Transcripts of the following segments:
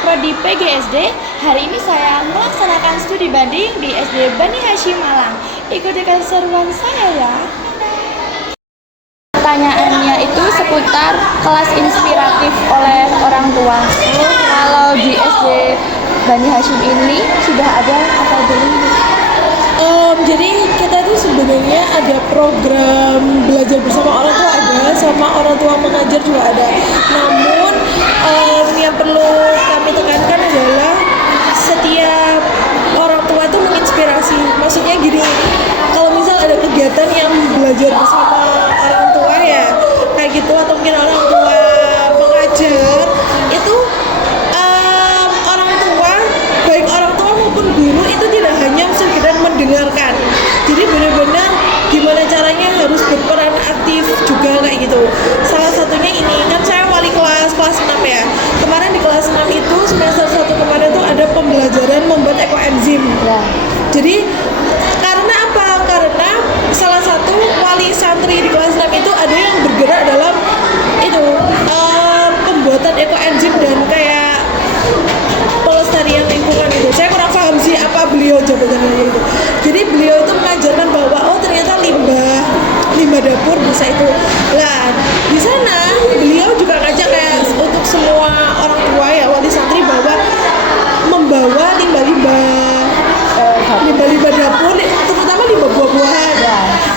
Prodi PGSD. Hari ini saya melaksanakan studi banding di SD Bani Hasyim Malang. Ikuti keseruan saya ya. Pertanyaannya itu seputar kelas inspiratif oleh orang tua. Kalau di SD Bani Hasyim ini sudah ada apa belum? Jadi kita tuh sebenarnya ada program belajar bersama orang tua, ada sama orang tua mengajar juga ada. Namun yang perlu kami tekankan adalah setiap orang tua itu menginspirasi. Maksudnya gini, kalau misal ada kegiatan yang belajar bersama orang tua ya kayak gitu, atau mungkin orang tua mengajar itu, orang tua, baik orang tua maupun guru itu tidak hanya sekedar mendengarkan. Jadi benar-benar gimana caranya harus berperan aktif juga kayak gitu. Salah satunya ini kan saya wali kelas 6 ya. Kemarin di kelas 6 itu semester 1 kemarin tuh ada pembelajaran membuat ekoenzim. Ya. Jadi karena apa? Karena salah satu wali santri di kelas 6 itu ada yang bergerak dalam itu pembuatan ekoenzim dan kayak pelestarian lingkungan itu. Saya kurang paham sih apa beliau jabatannya itu. Jadi beliau itu mengajarkan bahwa oh ternyata limbah dapur bisa itu. Lah di sana beliau juga ngajak kayak untuk semua orang tua ya wali santri bahwa membawa limbah dapur, terutama limbah buah-buahan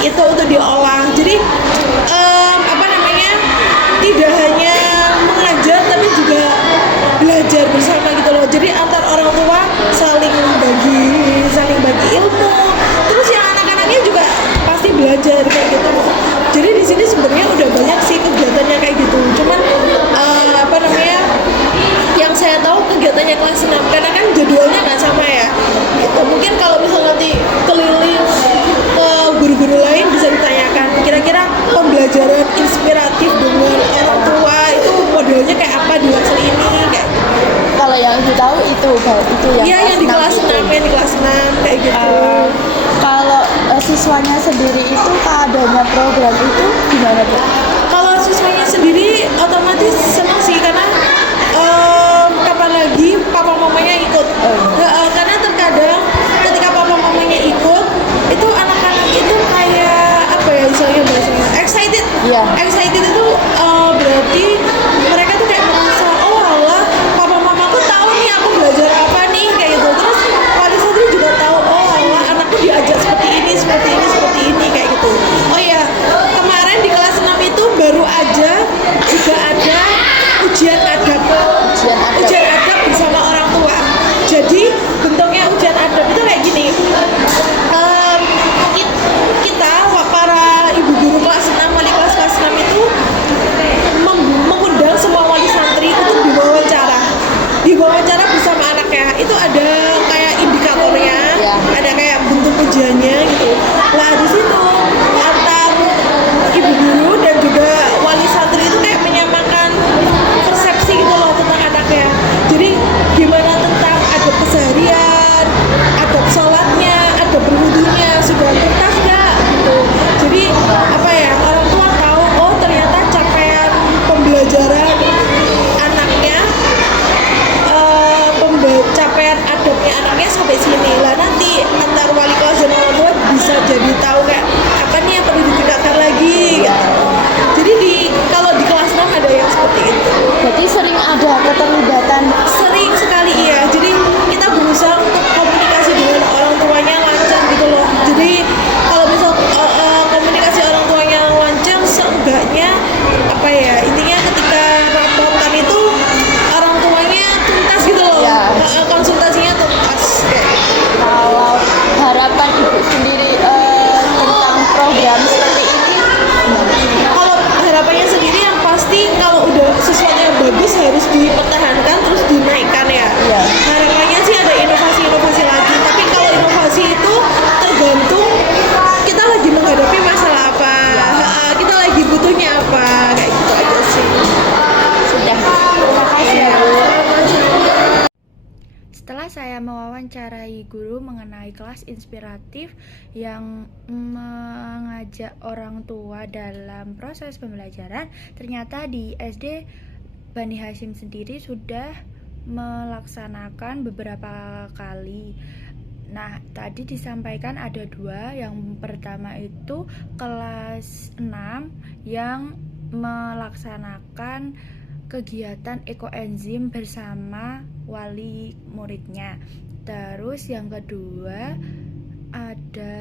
itu untuk diolah. Jadi tidak hanya mengajar tapi juga belajar bersama gitu loh. Jadi antar orang tua saling bagi ilmu. Terus yang anak-anaknya juga pasti belajar kayak gitu. Jadi di sini sebenarnya udah banyak sih kegiatannya kayak gitu. Cuman yang saya tahu kegiatannya kelas 6 karena kan jadwalnya nggak sama ya. Gitu. Mungkin kalau misal nanti keliling ke guru-guru lain bisa ditanyakan kira-kira pembelajaran inspiratif dengan orang tua itu modelnya kayak apa di Laksel ini kayak. Kalau yang ibu tahu itu yang Iya, yang di kelas 6 kayak gitu. Kalau siswanya sendiri itu keadaannya program itu gimana tuh? Kalau siswanya sendiri otomatis senang sih karena kapan lagi papa mamanya ikut. Karena terkadang ketika papa mamanya ikut itu anak-anak itu kayak apa ya misalnya bahasanya excited. Iya. Excited itu berarti mereka tuh kayak merasa oh Allah papa mamaku tahu nih aku belajar apa nih kayak gitu. Terus wali santri juga tahu oh Allah anakku diajar seperti ini kayak gitu. Oh iya, kemarin di kelas 6 itu baru aja juga ada ujian adab bersama orang tua. Jadi bentuknya ujian adab itu kayak gini. Kita para ibu guru kelas 6, wali kelas 6 itu mengundang semua wali santri untuk diwawancara bersama anaknya. Itu ada kayak indikatornya, ada kayak bentuk ujiannya gitu. Lah di situ antar ibu guru dan juga wali santri itu kayak menyamakan persepsi gitu loh tentang anaknya. Jadi gimana tentang adab keseharian, adab sholatnya, adab berwudunya sudah tuntas nggak gitu. Jadi orang tua tahu oh ternyata capaian pembelajaran anaknya, capaian adabnya anaknya sampai sini. Lah nanti antar wali kelas dan orang tua bisa jadi tahu kayak apa nih yang perlu ditingkatkan lagi gitu. Jadi kalau di kelas 6 ada yang seperti itu. Berarti sering ada keterlibatan. Sering sekali iya. Jadi kita berusaha untuk komunikasi dengan orang tuanya lancar gitu loh. Jadi kalau misal komunikasi orang tuanya lancar, seenggaknya intinya ketika rapotan itu orang tuanya tuntas gitu loh. Konsultasinya tuntas kayak gitu. Kalau harapan ibu sendiri tentang program seperti ini, Kalau harapannya sendiri yang pasti kalau udah sesuatu yang bagus harus dipertahankan terus dinaikkan ya. Iya. Harapannya sih ada inovasi lagi. Tapi kalau inovasi itu tergantung kita lagi menghadapi masalah apa, kita lagi butuhnya apa, kayak gitu aja sih. sudah. Terima kasih ya, Bu. Setelah saya mewawancarai guru mengenai kelas inspiratif yang mengajak orang tua dalam proses pembelajaran, ternyata di SD Bani Hasyim sendiri sudah melaksanakan beberapa kali. Nah, tadi disampaikan ada 2. Yang pertama itu kelas 6 yang melaksanakan kegiatan ekoenzim bersama wali muridnya. Terus yang kedua ada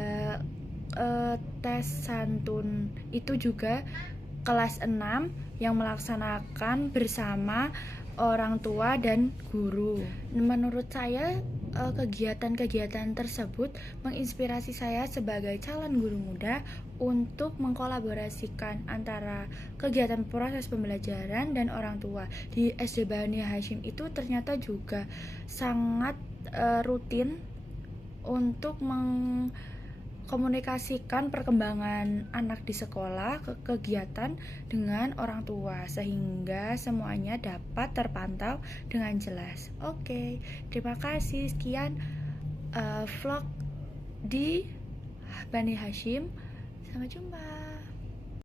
tes santun, itu juga kelas 6 yang melaksanakan bersama orang tua dan guru. Menurut saya kegiatan-kegiatan tersebut menginspirasi saya sebagai calon guru muda untuk mengkolaborasikan antara kegiatan proses pembelajaran dan orang tua. Di SD Bani Hasyim itu ternyata juga sangat rutin untuk komunikasikan perkembangan anak di sekolah, kegiatan dengan orang tua, sehingga semuanya dapat terpantau dengan jelas. Oke, terima kasih. Sekian vlog di Bani Hasyim. Sampai jumpa.